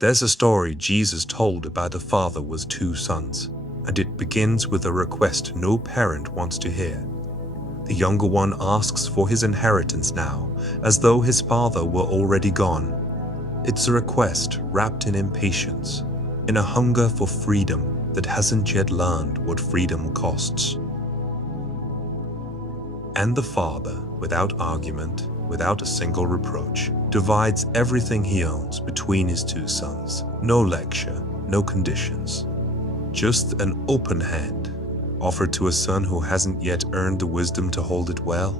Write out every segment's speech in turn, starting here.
There's a story Jesus told about a father with two sons, and it begins with a request no parent wants to hear. The younger one asks for his inheritance now, as though his father were already gone. It's a request wrapped in impatience, in a hunger for freedom that hasn't yet learned what freedom costs. And the father, without argument, without a single reproach, divides everything he owns between his two sons. No lecture, no conditions. Just an open hand, offered to a son who hasn't yet earned the wisdom to hold it well.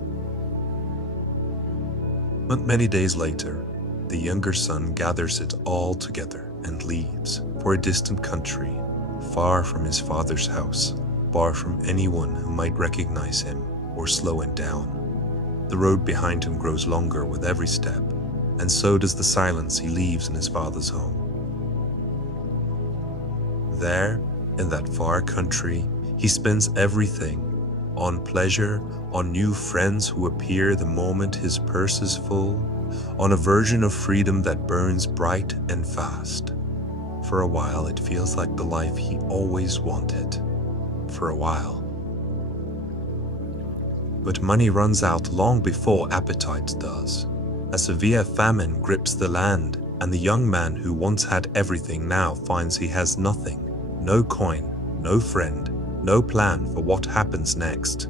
But many days later, the younger son gathers it all together and leaves for a distant country, far from his father's house, far from anyone who might recognize him or slow him down. The road behind him grows longer with every step, and so does the silence he leaves in his father's home. There, in that far country, he spends everything, on pleasure, on new friends who appear the moment his purse is full, on a version of freedom that burns bright and fast. For a while it feels like the life he always wanted. For a while. But money runs out long before appetite does. A severe famine grips the land, and the young man who once had everything now finds he has nothing. No coin, no friend, no plan for what happens next.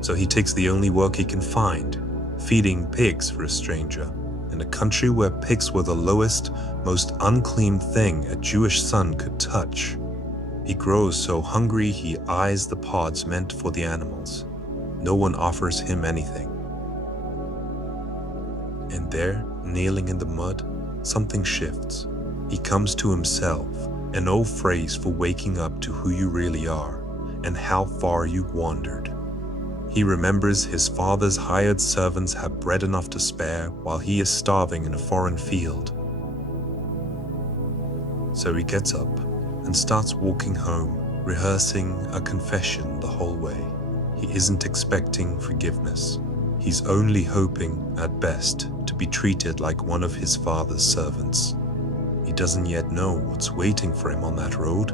So he takes the only work he can find, feeding pigs for a stranger, in a country where pigs were the lowest, most unclean thing a Jewish son could touch. He grows so hungry he eyes the pods meant for the animals. No one offers him anything. And there, kneeling in the mud, something shifts. He comes to himself, an old phrase for waking up to who you really are and how far you've wandered. He remembers his father's hired servants have bread enough to spare while he is starving in a foreign field. So he gets up and starts walking home, rehearsing a confession the whole way. He isn't expecting forgiveness. He's only hoping, at best, to be treated like one of his father's servants. He doesn't yet know what's waiting for him on that road.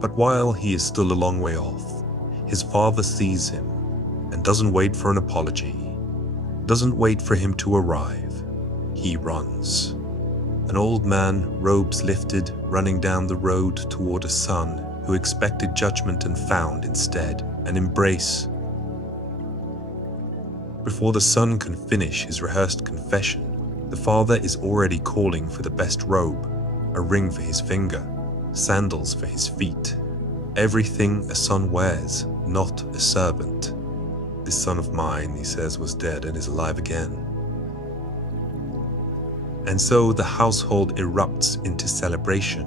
But while he is still a long way off, his father sees him and doesn't wait for an apology, doesn't wait for him to arrive. He runs. An old man, robes lifted, running down the road toward a son who expected judgment and found instead an embrace. Before the son can finish his rehearsed confession, the father is already calling for the best robe, a ring for his finger, sandals for his feet. Everything a son wears, not a servant. This son of mine, he says, was dead and is alive again. And so the household erupts into celebration.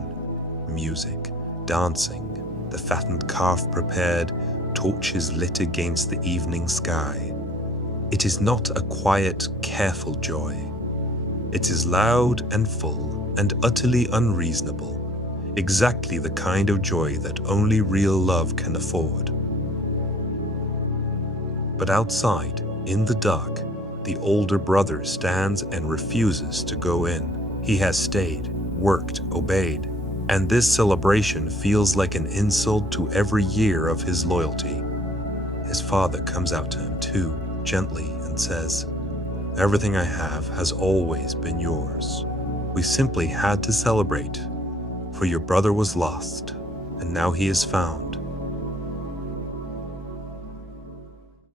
Music, dancing, the fattened calf prepared, torches lit against the evening sky. It is not a quiet, careful joy. It is loud and full and utterly unreasonable, exactly the kind of joy that only real love can afford. But outside, in the dark, the older brother stands and refuses to go in. He has stayed, worked, obeyed, and this celebration feels like an insult to every year of his loyalty. His father comes out to him too, gently, and says, "Everything I have has always been yours. We simply had to celebrate, for your brother was lost, and now he is found.